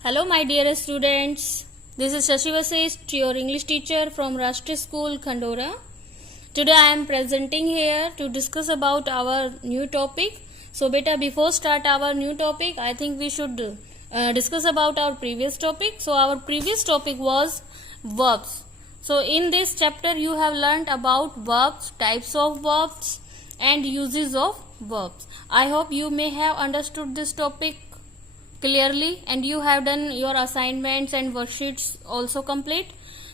Hello, my dear students. This is Shashi Vasisht, your English teacher from Rashtriya School, Khandora. Today I am presenting here to discuss about our new topic. So, beta, before start our new topic, I think we should discuss about our previous topic. So, our previous topic was verbs. So, in this chapter, you have learnt about verbs, types of verbs, and uses of verbs. I hope you may have understood this topic clearly and you have done your assignments and worksheets also complete.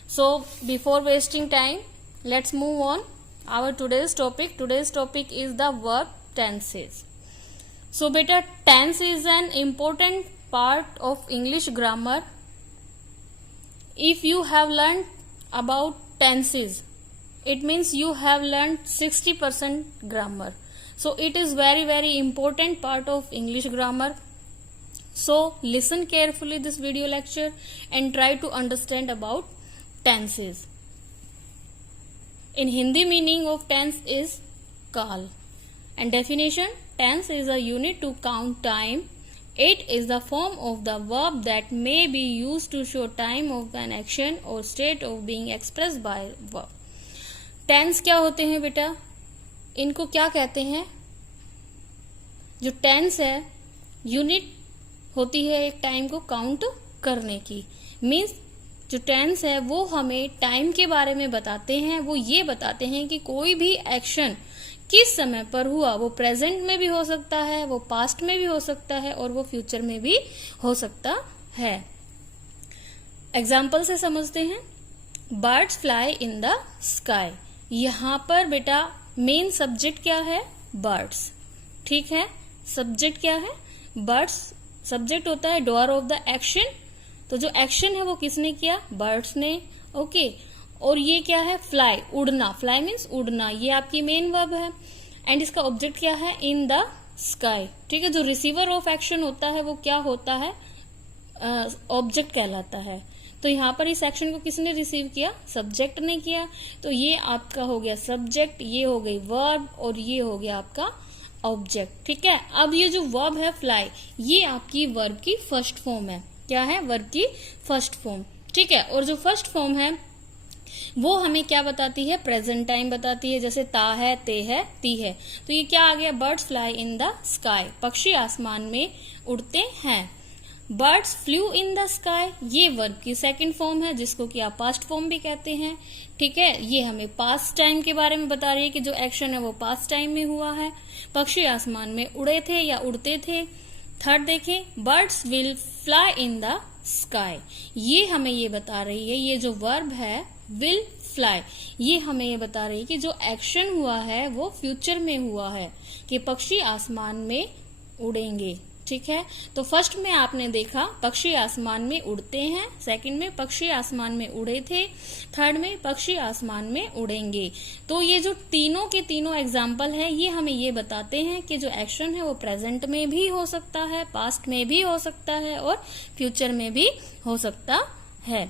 So before wasting time, let's move on our today's topic. Today's topic is the verb tenses. So beta, tense is an important part of English grammar. If you have learned about tenses, it means you have learned 60% grammar. So it is very important part of English grammar. So listen carefully this video lecture and try to understand about tenses. In Hindi, meaning of tense is काल. And definition: tense is a unit to count time. It is the form of the verb that may be used to show time of an action or state of being expressed by verb. Tense क्या होते हैं बेटा? इनको क्या कहते हैं? जो tense है, यूनिट होती है एक टाइम को काउंट करने की. मीन्स जो टेंस है वो हमें टाइम के बारे में बताते हैं. वो ये बताते हैं कि कोई भी एक्शन किस समय पर हुआ. वो प्रेजेंट में भी हो सकता है, वो पास्ट में भी हो सकता है और वो फ्यूचर में भी हो सकता है. एग्जाम्पल से समझते हैं. Birds fly in the sky. यहाँ पर बेटा मेन सब्जेक्ट क्या है? बर्ड्स. ठीक है, सब्जेक्ट क्या है? बर्ड्स. सब्जेक्ट होता है डूअर ऑफ द एक्शन. तो जो एक्शन है वो किसने किया? बर्ड्स ने. ओके. और ये क्या है? फ्लाई, उड़ना. फ्लाई मीन्स उड़ना. ये आपकी मेन वर्ब है. एंड इसका ऑब्जेक्ट क्या है? In the sky. ठीक है. जो रिसीवर ऑफ एक्शन होता है वो क्या होता है? ऑब्जेक्ट कहलाता है. तो यहाँ पर इस एक्शन को किसने रिसीव किया? सब्जेक्ट ने किया. तो ये आपका हो गया सब्जेक्ट, ये हो गई वर्ब और ये हो गया आपका ऑब्जेक्ट. ठीक है. अब ये जो वर्ब है फ्लाई, ये आपकी वर्ब की फर्स्ट फॉर्म है. क्या है? वर्ब की फर्स्ट फॉर्म. ठीक है. और जो फर्स्ट फॉर्म है वो हमें क्या बताती है? प्रेजेंट टाइम बताती है. जैसे ता है, ते है, ती है. तो ये क्या आ गया? Birds fly in the sky. पक्षी आसमान में उड़ते हैं. Birds flu in the sky, ये वर्ब की सेकंड फॉर्म है जिसको कि आप पास्ट फॉर्म भी कहते हैं. ठीक है. ये हमें पास्ट टाइम के बारे में बता रही है कि जो एक्शन है वो पास्ट टाइम में हुआ है. पक्षी आसमान में उड़े थे या उड़ते थे. थर्ड देखें, birds will fly in the sky. ये हमें ये बता रही है, ये जो वर्ब है विल फ्लाई, ये हमें ये बता रही है कि जो एक्शन हुआ है वो फ्यूचर में हुआ है कि पक्षी आसमान में उड़ेंगे. ठीक है. तो फर्स्ट में आपने देखा पक्षी आसमान में उड़ते हैं, सेकंड में पक्षी आसमान में उड़े थे, थर्ड में पक्षी आसमान में उड़ेंगे. तो ये जो तीनों के तीनों एग्जाम्पल है ये हमें ये बताते हैं कि जो एक्शन है वो प्रेजेंट में भी हो सकता है, पास्ट में भी हो सकता है और फ्यूचर में भी हो सकता है.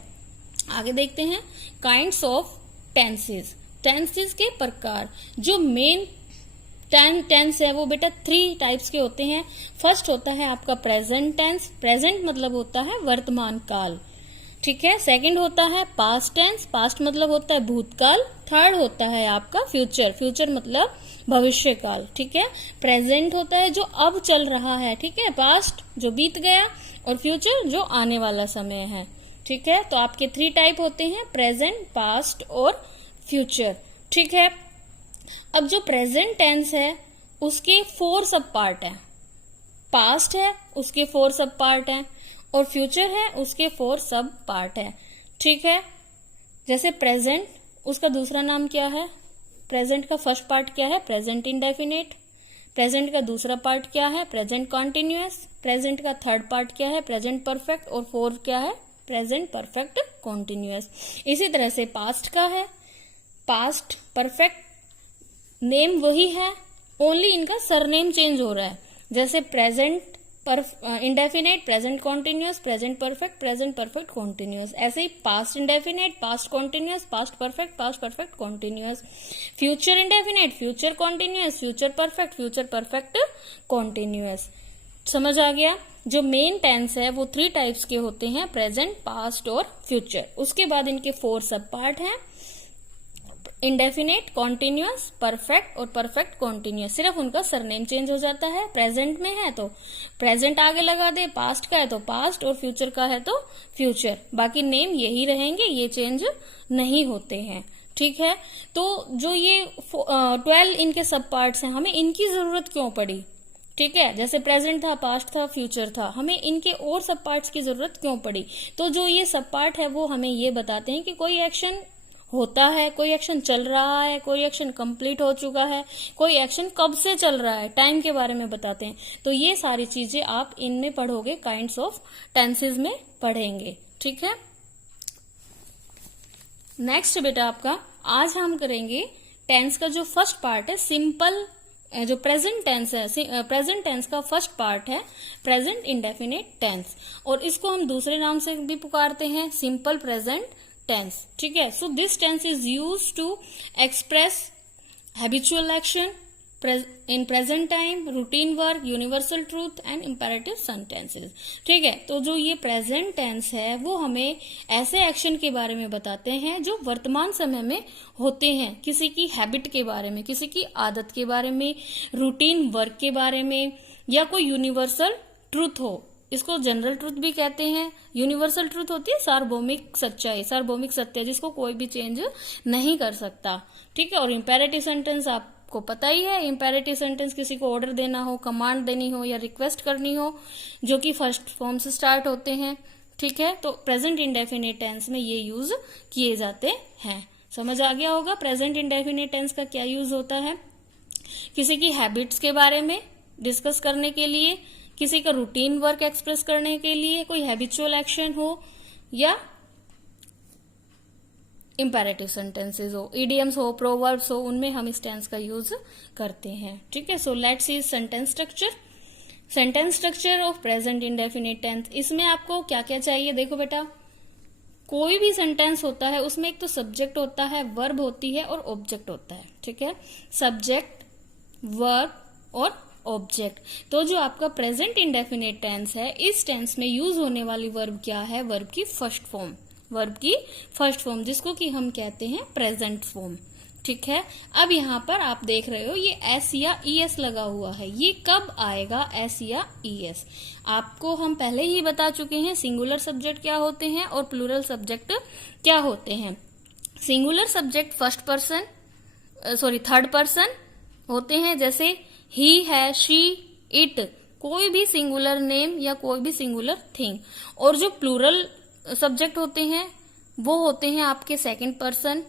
आगे देखते हैं काइंड्स ऑफ टेंसेस. टेंसेस के प्रकार. जो मेन टेंस है वो बेटा 3 टाइप्स के होते हैं. फर्स्ट होता है आपका प्रेजेंट टेंस. प्रेजेंट मतलब होता है वर्तमान काल. ठीक है. सेकंड होता है पास्ट टेंस. पास्ट मतलब होता है भूतकाल. थर्ड होता है आपका फ्यूचर. फ्यूचर मतलब भविष्य काल. ठीक है. प्रेजेंट होता है जो अब चल रहा है. ठीक है. पास्ट जो बीत गया और फ्यूचर जो आने वाला समय है. ठीक है. तो आपके 3 टाइप होते हैं, प्रेजेंट, पास्ट और फ्यूचर. ठीक है. अब जो प्रेजेंट टेंस है उसके 4 सब पार्ट हैं. पास्ट है उसके 4 सब पार्ट हैं और फ्यूचर है उसके 4 सब पार्ट हैं. ठीक है. जैसे प्रेजेंट, उसका दूसरा नाम क्या है? प्रेजेंट का फर्स्ट पार्ट क्या है? Present indefinite. प्रेजेंट का दूसरा पार्ट क्या है? Present continuous. प्रेजेंट का थर्ड पार्ट क्या है? Present perfect. और फोर्थ क्या है? Present perfect continuous. इसी तरह से पास्ट का है पास्ट परफेक्ट. नेम वही है, ओनली इनका सरनेम चेंज हो रहा है. जैसे present indefinite, present continuous, present perfect continuous. ऐसे ही past indefinite, past continuous, past perfect continuous. Future indefinite, future continuous, future perfect continuous. समझ आ गया। जो मेन टेंस है वो 3 टाइप्स के होते हैं, प्रेजेंट, पास्ट और फ्यूचर। उसके बाद इनके 4 सब पार्ट हैं, इंडेफिनेट, कॉन्टिन्यूअस, परफेक्ट और परफेक्ट कॉन्टिन्यूअस। सिर्फ उनका सरनेम चेंज हो जाता है, प्रेजेंट में है तो प्रेजेंट आगे लगा दे, पास्ट का है तो पास्ट और फ्यूचर का है तो फ्यूचर, बाकी नेम यही रहेंगे, ये चेंज नहीं होते हैं। ठीक है, तो जो ये 12 इनके सब पार्ट्स हैं, हमें इनकी जरूरत क्यों पड़ी? ठीक है, जैसे प्रेजेंट था, पास्ट था, फ्यूचर था, हमें इनके और सब पार्ट्स की जरूरत क्यों पड़ी? तो जो ये सब पार्ट है वो हमें ये बताते हैं कि कोई एक्शन होता है, कोई एक्शन चल रहा है, कोई एक्शन कंप्लीट हो चुका है, कोई एक्शन कब से चल रहा है, टाइम के बारे में बताते हैं। तो ये सारी चीजें आप इनमें पढ़ोगे, काइंड्स ऑफ टेंसेज में पढ़ेंगे। ठीक है, नेक्स्ट बेटा आपका आज हम करेंगे टेंस का जो फर्स्ट पार्ट है, सिंपल जो प्रेजेंट टेंस है, प्रेजेंट टेंस का फर्स्ट पार्ट है प्रेजेंट इंडेफिनिट टेंस, और इसको हम दूसरे नाम से भी पुकारते हैं सिंपल प्रेजेंट टेंस। ठीक है, so this tense is used to express habitual action in present time, routine work, universal truth and imperative sentences. ठीक है, तो जो ये प्रेजेंट टेंस है वो हमें ऐसे एक्शन के बारे में बताते हैं जो वर्तमान समय में होते हैं, किसी की हैबिट के बारे में, किसी की आदत के बारे में, रूटीन वर्क के बारे में, या कोई यूनिवर्सल ट्रूथ हो। इसको जनरल ट्रूथ भी कहते हैं। यूनिवर्सल ट्रूथ होती है सार्वभौमिक सच्चाई, सार्वभौमिक सत्य जिसको कोई भी चेंज नहीं कर सकता। ठीक है, और इंपेरेटिव सेंटेंस आपको पता ही है, इंपेरेटिव सेंटेंस किसी को ऑर्डर देना हो, कमांड देनी हो या रिक्वेस्ट करनी हो, जो कि फर्स्ट फॉर्म से स्टार्ट होते हैं। ठीक है, तो प्रेजेंट इंडेफिनिट टेंस में ये यूज किए जाते हैं। समझ आ गया होगा प्रेजेंट इंडेफिनिट टेंस का क्या यूज होता है? किसी की हैबिट्स के बारे में डिस्कस करने के लिए, किसी का रूटीन वर्क एक्सप्रेस करने के लिए, कोई हैबिचुअल एक्शन हो, या इंपेरेटिव सेंटेंसेस हो, इडियम्स हो, प्रोवर्ब्स हो, उनमें हम इस टेंस का यूज करते हैं। ठीक है, so let's see sentence structure. Sentence structure of present indefinite tense, इसमें आपको क्या क्या चाहिए? देखो बेटा, कोई भी सेंटेंस होता है उसमें एक तो सब्जेक्ट होता है, वर्ब होती है और ऑब्जेक्ट होता है। ठीक है, सब्जेक्ट, वर्ब और ऑब्जेक्ट। तो जो आपका प्रेजेंट इंडेफिनिट टेंस है, इस टेंस में यूज होने वाली वर्ब क्या है? वर्ब की फर्स्ट फॉर्म, वर्ब की फर्स्ट फॉर्म, जिसको कि हम कहते हैं प्रेजेंट फॉर्म। ठीक है, अब यहाँ पर आप देख रहे हो ये एस या ईएस लगा हुआ है, ये कब आएगा एस या ईएस? आपको हम पहले ही बता चुके हैं सिंगुलर सब्जेक्ट क्या होते हैं और प्लूरल सब्जेक्ट क्या होते हैं। Singular subject first person, third person होते हैं, जैसे ही है, शी, इट, कोई भी सिंगुलर नेम या कोई भी सिंगुलर थिंग। और जो प्लूरल सब्जेक्ट होते हैं वो होते हैं आपके सेकंड पर्सन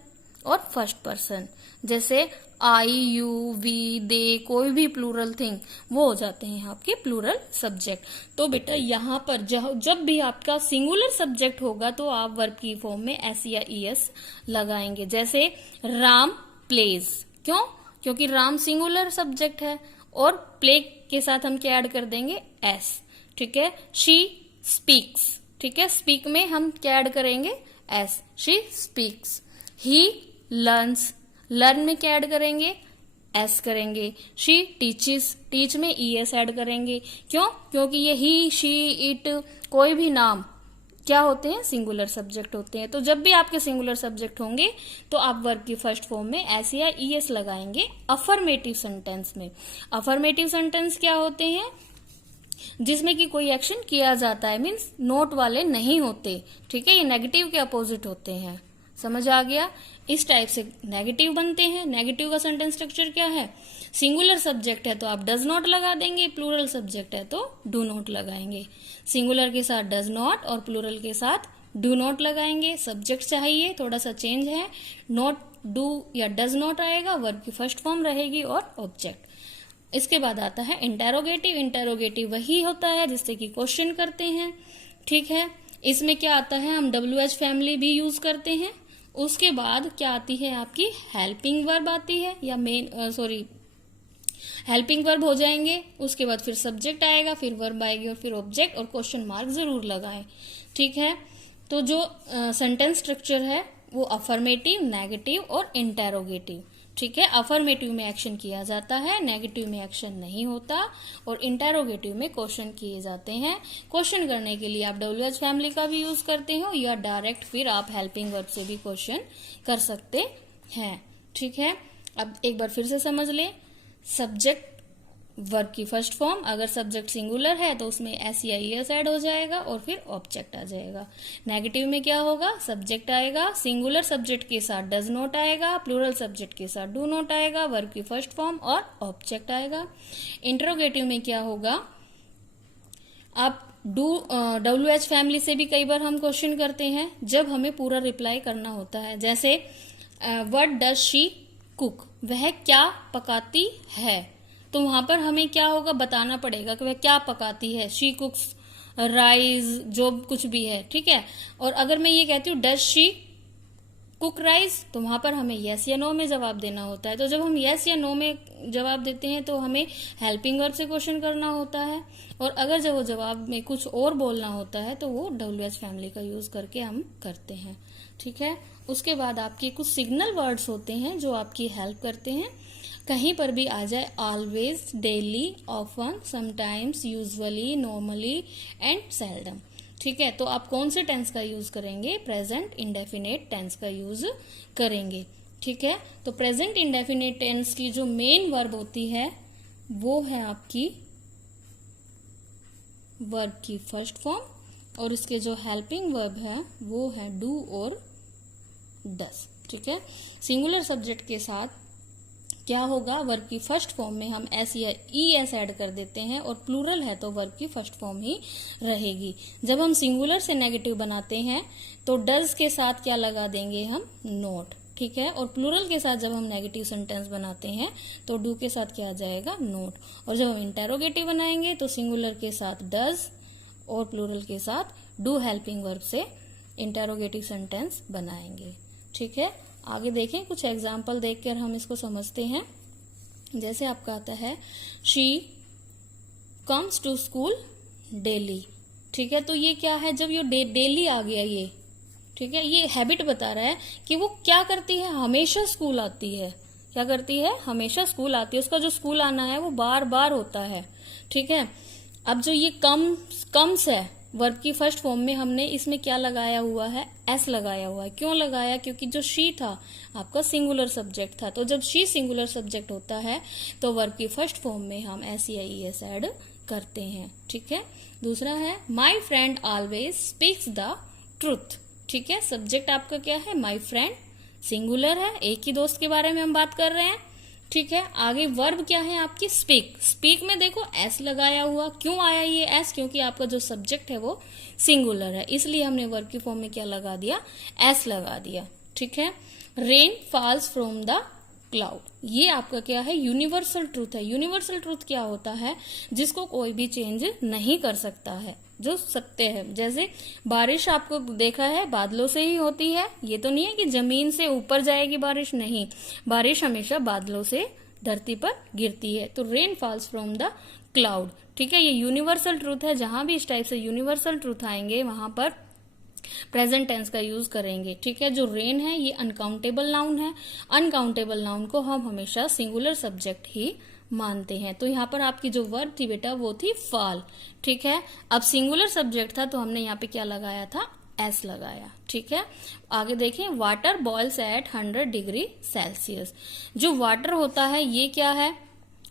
और फर्स्ट पर्सन, जैसे आई, यू, वी, दे, कोई भी प्लूरल थिंग, वो हो जाते हैं आपके प्लूरल सब्जेक्ट। तो बेटा यहाँ पर जब भी आपका सिंगुलर सब्जेक्ट होगा तो आप वर्ब की फॉर्म में एस या ईएस लगाएंगे। जैसे राम प्लेज, क्यों? क्योंकि राम सिंगुलर सब्जेक्ट है, और प्ले के साथ हम क्या ऐड कर देंगे? एस। ठीक है, शी स्पीक्स, ठीक है, स्पीक में हम क्या ऐड करेंगे? S, she speaks. He learns, learn में क्या ऐड करेंगे? एस करेंगे। शी टीचेस, टीच में ईएस ऐड करेंगे। क्यों? क्योंकि ये ही, शी, इट, कोई भी नाम क्या होते हैं? सिंगुलर सब्जेक्ट होते हैं। तो जब भी आपके सिंगुलर सब्जेक्ट होंगे तो आप वर्ब की फर्स्ट फॉर्म में एस या ईएस लगाएंगे। अफर्मेटिव सेंटेंस में, अफर्मेटिव सेंटेंस क्या होते हैं? जिसमें कि कोई एक्शन किया जाता है, मीन्स नोट वाले नहीं होते। ठीक है, ये नेगेटिव के अपोजिट होते हैं। समझ आ गया? इस टाइप से नेगेटिव बनते हैं। नेगेटिव का सेंटेंस स्ट्रक्चर क्या है? सिंगुलर सब्जेक्ट है तो आप डज नॉट लगा देंगे, प्लूरल सब्जेक्ट है तो डू नॉट लगाएंगे। सिंगुलर के साथ डज नॉट और प्लूरल के साथ डू नॉट लगाएंगे। सब्जेक्ट चाहिए, थोड़ा सा चेंज है, नॉट, डू या डज नॉट आएगा, वर्ब की फर्स्ट फॉर्म रहेगी और ऑब्जेक्ट। इसके बाद आता है इंटेरोगेटिव। इंटेरोगेटिव वही होता है जिससे कि क्वेश्चन करते हैं। ठीक है, इसमें क्या आता है? हम WH फैमिली भी यूज करते हैं। उसके बाद क्या आती है आपकी? हेल्पिंग वर्ब आती है, या हेल्पिंग वर्ब हो जाएंगे। उसके बाद फिर सब्जेक्ट आएगा, फिर वर्ब आएगी और फिर ऑब्जेक्ट, और क्वेश्चन मार्क जरूर लगाएं। ठीक है, तो जो सेंटेंस स्ट्रक्चर है वो अफर्मेटिव, नेगेटिव और इंटेरोगेटिव। ठीक है, अफर्मेटिव में एक्शन किया जाता है, नेगेटिव में एक्शन नहीं होता, और इंटेरोगेटिव में क्वेश्चन किए जाते हैं। क्वेश्चन करने के लिए आप WH फैमिली का भी यूज करते हो या डायरेक्ट फिर आप हेल्पिंग वर्ब से भी क्वेश्चन कर सकते हैं। ठीक है, अब एक बार फिर से समझ लें। सब्जेक्ट वर्ब की फर्स्ट फॉर्म, अगर सब्जेक्ट सिंगुलर है तो उसमें एस या ईएस ऐड हो जाएगा और फिर ऑब्जेक्ट आ जाएगा। नेगेटिव में क्या होगा, सब्जेक्ट आएगा, सिंगुलर सब्जेक्ट के साथ डज नॉट आएगा, प्लूरल सब्जेक्ट के साथ डू नॉट आएगा, वर्ब की फर्स्ट फॉर्म और ऑब्जेक्ट आएगा। इंटरोगेटिव में क्या होगा, आप WH फैमिली से भी कई बार हम क्वेश्चन करते हैं जब हमें पूरा रिप्लाई करना होता है। जैसे व्हाट डज शी कुक, वह क्या पकाती है, तो वहां पर हमें क्या होगा, बताना पड़ेगा कि वह क्या पकाती है। शी कुक्स राइस, जो कुछ भी है, ठीक है। और अगर मैं ये कहती हूँ डज शी कुक राइस, तो वहां पर हमें यस या नो में जवाब देना होता है। तो जब हम यस या नो में जवाब देते हैं तो हमें हेल्पिंग वर्ब से क्वेश्चन करना होता है, और अगर जब वो जवाब में कुछ और बोलना होता है तो वो WH फैमिली का यूज करके हम करते हैं। ठीक है, उसके बाद आपके कुछ सिग्नल वर्ड्स होते हैं जो आपकी हेल्प करते हैं। कहीं पर भी आ जाए always, daily, often, sometimes, usually, normally and seldom. ठीक है, तो आप कौन से टेंस का यूज करेंगे, प्रेजेंट इंडेफिनेट टेंस का यूज करेंगे। ठीक है, तो प्रेजेंट इंडेफिनेट टेंस की जो मेन वर्ब होती है वो है आपकी वर्ब की फर्स्ट फॉर्म, और उसके जो हेल्पिंग वर्ब है वो है डू और डस। ठीक है, सिंगुलर सब्जेक्ट के साथ क्या होगा, वर्ब की फर्स्ट फॉर्म में हम एस या ईएस ऐड कर देते हैं, और प्लूरल है तो वर्ब की फर्स्ट फॉर्म ही रहेगी। जब हम सिंगुलर से नेगेटिव बनाते हैं तो डज के साथ क्या लगा देंगे हम, नोट। ठीक है, और प्लूरल के साथ जब हम नेगेटिव सेंटेंस बनाते हैं तो डू के साथ क्या आ जाएगा, नोट। और जब हम इंटेरोगेटिव बनाएंगे तो सिंगुलर के साथ डज और प्लूरल के साथ डू हेल्पिंग वर्ब से इंटेरोगेटिव सेंटेंस बनाएंगे। ठीक है, आगे देखें, कुछ एग्जाम्पल देखकर हम इसको समझते हैं। जैसे आपका आता है she comes to school daily. ठीक है, तो ये क्या है, जब ये डेली आ गया ये, ठीक है, ये हैबिट बता रहा है कि वो क्या करती है, हमेशा स्कूल आती है। क्या करती है, हमेशा स्कूल आती है, उसका जो स्कूल आना है वो बार बार होता है। ठीक है, अब जो ये कम्स है वर्ब की फर्स्ट फॉर्म में, हमने इसमें क्या लगाया हुआ है, एस लगाया हुआ है। क्यों लगाया, क्योंकि जो शी था आपका सिंगुलर सब्जेक्ट था, तो जब शी सिंगुलर सब्जेक्ट होता है तो वर्ब की फर्स्ट फॉर्म में हम एस या ईएस ऐड करते हैं। ठीक है, दूसरा है my friend always speaks the truth. ठीक है, सब्जेक्ट आपका क्या है, माई फ्रेंड, सिंगुलर है, एक ही दोस्त के बारे में हम बात कर रहे हैं। ठीक है, आगे वर्ब क्या है आपकी, स्पीक। स्पीक में देखो एस लगाया हुआ, क्यों आया ये एस, क्योंकि आपका जो सब्जेक्ट है वो सिंगुलर है, इसलिए हमने वर्ब की फॉर्म में क्या लगा दिया, एस लगा दिया। ठीक है, rain falls from the cloud, ये आपका क्या है, यूनिवर्सल ट्रूथ है। यूनिवर्सल ट्रूथ क्या होता है, जिसको कोई भी चेंज नहीं कर सकता है, जो सत्य है। जैसे बारिश आपको देखा है बादलों से ही होती है, ये तो नहीं है कि जमीन से ऊपर जाएगी बारिश, नहीं, बारिश हमेशा बादलों से धरती पर गिरती है। तो rain falls from the cloud. ठीक है, ये यूनिवर्सल ट्रूथ है। जहां भी इस टाइप से यूनिवर्सल ट्रूथ आएंगे वहां पर प्रेजेंट टेंस का यूज करेंगे। ठीक है, जो रेन है ये अनकाउंटेबल नाउन है, अनकाउंटेबल नाउन को हम हमेशा सिंगुलर सब्जेक्ट ही मानते हैं। तो यहाँ पर आपकी जो वर्ब थी बेटा वो थी फॉल। ठीक है, अब सिंगुलर सब्जेक्ट था तो हमने यहाँ पे क्या लगाया था, एस लगाया। ठीक है, आगे देखें, water boils at 100 degree Celsius. जो वाटर होता है ये क्या है,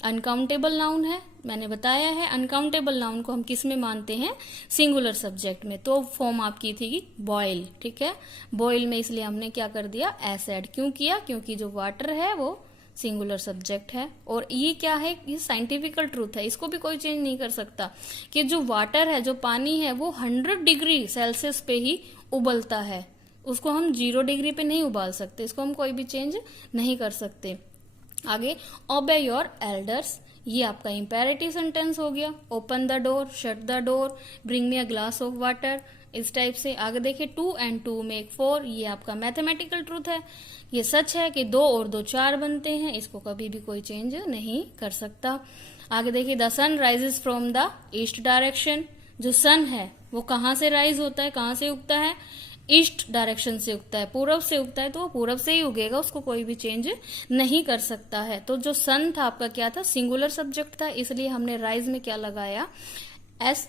अनकाउंटेबल नाउन है। मैंने बताया है अनकाउंटेबल नाउन को हम किस में मानते हैं, सिंगुलर सब्जेक्ट में। तो फॉर्म आपकी थी बॉयल। ठीक है, बॉयल में इसलिए हमने क्या कर दिया, एस ऐड। क्यों किया, क्योंकि जो वाटर है वो सिंगुलर सब्जेक्ट है, और ये क्या है, ये साइंटिफिकल ट्रूथ है, इसको भी कोई चेंज नहीं कर सकता कि जो वाटर है, जो पानी है वो 100 डिग्री सेल्सियस पे ही उबलता है, उसको हम 0 डिग्री पे नहीं उबाल सकते, इसको हम कोई भी चेंज नहीं कर सकते। आगे ओबे योर एल्डर्स, ये आपका इंपेरेटिव सेंटेंस हो गया। Open the door, shut the door, bring me a glass of water, इस टाइप से। आगे देखिए 2 and 2 make 4, ये आपका मैथमेटिकल ट्रूथ है। ये सच है कि 2 और 2 4 बनते हैं, इसको कभी भी कोई चेंज नहीं कर सकता। आगे देखिए the sun rises from the east direction, जो सन है वो कहाँ से राइज होता है, कहाँ से उगता है, ईस्ट डायरेक्शन से उगता है, पूरब से उगता है तो वो पूरब से ही उगेगा, उसको कोई भी चेंज नहीं कर सकता है। तो जो सन था आपका क्या था, सिंगुलर सब्जेक्ट था, इसलिए हमने राइज में क्या लगाया, एस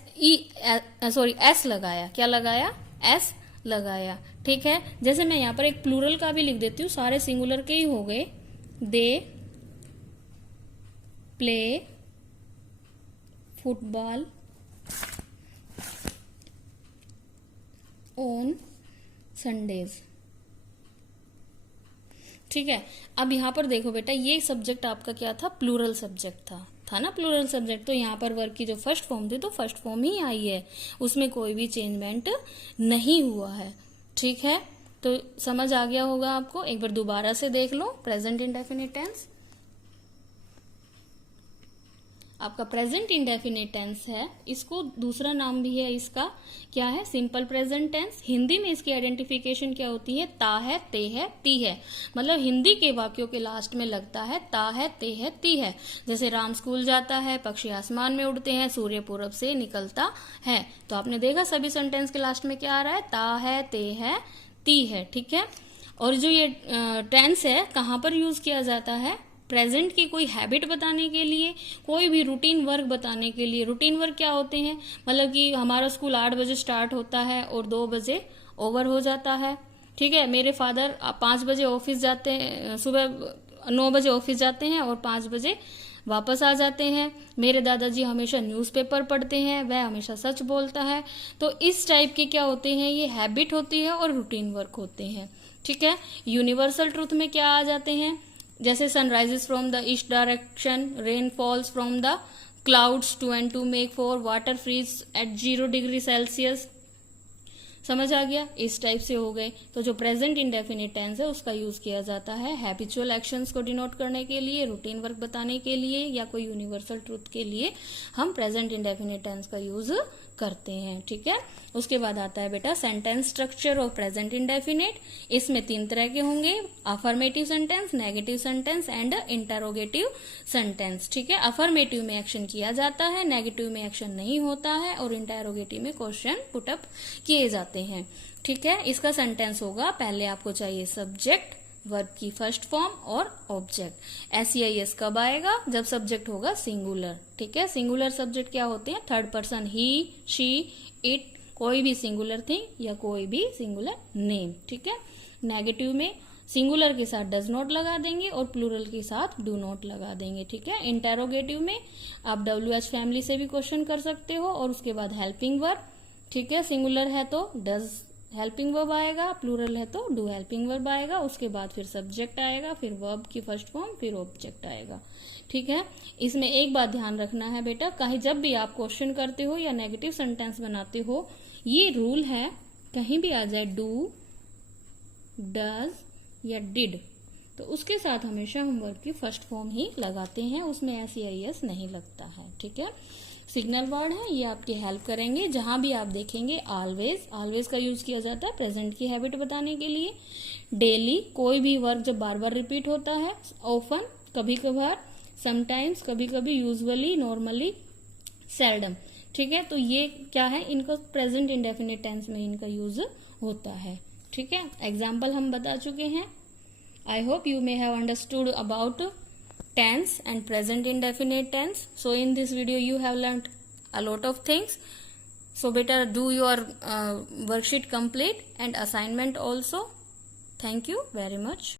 लगाया। क्या लगाया, एस लगाया। ठीक है, जैसे मैं यहाँ पर एक प्लूरल का भी लिख देती हूँ, सारे सिंगुलर के ही हो गए। They play football on Sundays. ठीक है, अब यहाँ पर देखो बेटा, ये सब्जेक्ट आपका क्या था, प्लूरल सब्जेक्ट था ना, प्लूरल सब्जेक्ट। तो यहाँ पर वर्ब की जो फर्स्ट फॉर्म थी तो फर्स्ट फॉर्म ही आई है, उसमें कोई भी चेंजमेंट नहीं हुआ है। ठीक है, तो समझ आ गया होगा आपको। एक बार दोबारा से देख लो, प्रेजेंट इंडेफिनिट टेंस आपका प्रेजेंट इंडेफिनिट टेंस है, इसको दूसरा नाम भी है इसका, क्या है, सिंपल प्रेजेंट टेंस। हिंदी में इसकी आइडेंटिफिकेशन क्या होती है, ता है, ते है, ती है। मतलब हिंदी के वाक्यों के लास्ट में लगता है ता है, ते है, ती है। जैसे राम स्कूल जाता है, पक्षी आसमान में उड़ते हैं, सूर्य पूरब से निकलता है। तो आपने देखा सभी सेंटेंस के लास्ट में क्या आ रहा है, ता है, ते है, ती है। ठीक है, और जो ये टेंस है कहाँ पर यूज किया जाता है, प्रेजेंट की कोई हैबिट बताने के लिए, कोई भी रूटीन वर्क बताने के लिए। रूटीन वर्क क्या होते हैं, मतलब कि हमारा स्कूल 8 बजे स्टार्ट होता है और 2 बजे ओवर हो जाता है। ठीक है, मेरे फादर 5 बजे ऑफिस जाते हैं, सुबह 9 बजे ऑफिस जाते हैं और 5 बजे वापस आ जाते हैं। मेरे दादाजी हमेशा न्यूज़पेपर पढ़ते हैं, वह हमेशा सच बोलता है। तो इस टाइप के क्या होते हैं, ये हैबिट होती है और रूटीन वर्क होते हैं। ठीक है, यूनिवर्सल ट्रूथ में क्या आ जाते हैं, जैसे sun rises from the east direction, rain falls from the clouds, 2 and 2 make 4, water freeze at 0 degree Celsius. समझ आ गया, इस टाइप से हो गए। तो जो प्रेजेंट इंडेफिनिट टेंस है उसका यूज किया जाता है हैबिचुअल एक्शंस को डिनोट करने के लिए, रूटीन वर्क बताने के लिए, या कोई यूनिवर्सल ट्रूथ के लिए हम प्रेजेंट इंडेफिनिट टेंस का यूज करते हैं। ठीक है, उसके बाद आता है बेटा sentence structure of present indefinite. इसमें 3 तरह के होंगे, affirmative sentence, negative sentence and interrogative sentence. ठीक है, अफर्मेटिव में एक्शन किया जाता है, नेगेटिव में एक्शन नहीं होता है और इंटरोगेटिव में क्वेश्चन पुटअप किए जाते हैं। ठीक है, इसका सेंटेंस होगा, पहले आपको चाहिए सब्जेक्ट, वर्ब की फर्स्ट फॉर्म और ऑब्जेक्ट। SEIS कब आएगा, जब सब्जेक्ट होगा सिंगुलर। ठीक है, सिंगुलर सब्जेक्ट क्या होते हैं, third person, he, she, it, कोई भी सिंगुलर थिंग या कोई भी सिंगुलर नेम। ठीक है, नेगेटिव में सिंगुलर के साथ डज नॉट लगा देंगे और प्लूरल के साथ डू नॉट लगा देंगे। ठीक है, इंटेरोगेटिव में आप WH फैमिली से भी क्वेश्चन कर सकते हो और उसके बाद हेल्पिंग वर्ब। ठीक है, सिंगुलर है तो डज हेल्पिंग वर्ब आएगा, प्लूरल है तो डू हेल्पिंग वर्ब आएगा, उसके बाद फिर सब्जेक्ट आएगा, फिर वर्ब की फर्स्ट फॉर्म, फिर ऑब्जेक्ट आएगा। ठीक है, इसमें एक बात ध्यान रखना है बेटा, कहीं जब भी आप क्वेश्चन करते हो या नेगेटिव सेंटेंस बनाते हो, ये रूल है, कहीं भी आ जाए डू, डज या डिड, तो उसके साथ हमेशा हम वर्ब की फर्स्ट फॉर्म ही लगाते हैं, उसमें SEIS नहीं लगता है। ठीक है, सिग्नल वर्ड है, ये आपकी हेल्प करेंगे। जहां भी आप देखेंगे ऑलवेज, ऑलवेज का यूज किया जाता है प्रेजेंट की हैबिट बताने के लिए। डेली, कोई भी वर्ब जब बार बार रिपीट होता है। ऑफन, कभी कभार, समटाइम्स, कभी कभी, यूजुअली, नॉर्मली, सेल्डम। ठीक है, तो ये क्या है, इनको प्रेजेंट इंडेफिनिट टेंस में इनका यूज होता है। ठीक है, एग्जाम्पल हम बता चुके हैं। I hope you may have understood about tense and present indefinite tense. So in this video you have learned a lot of things. So better do your worksheet complete and assignment also. Thank you very much.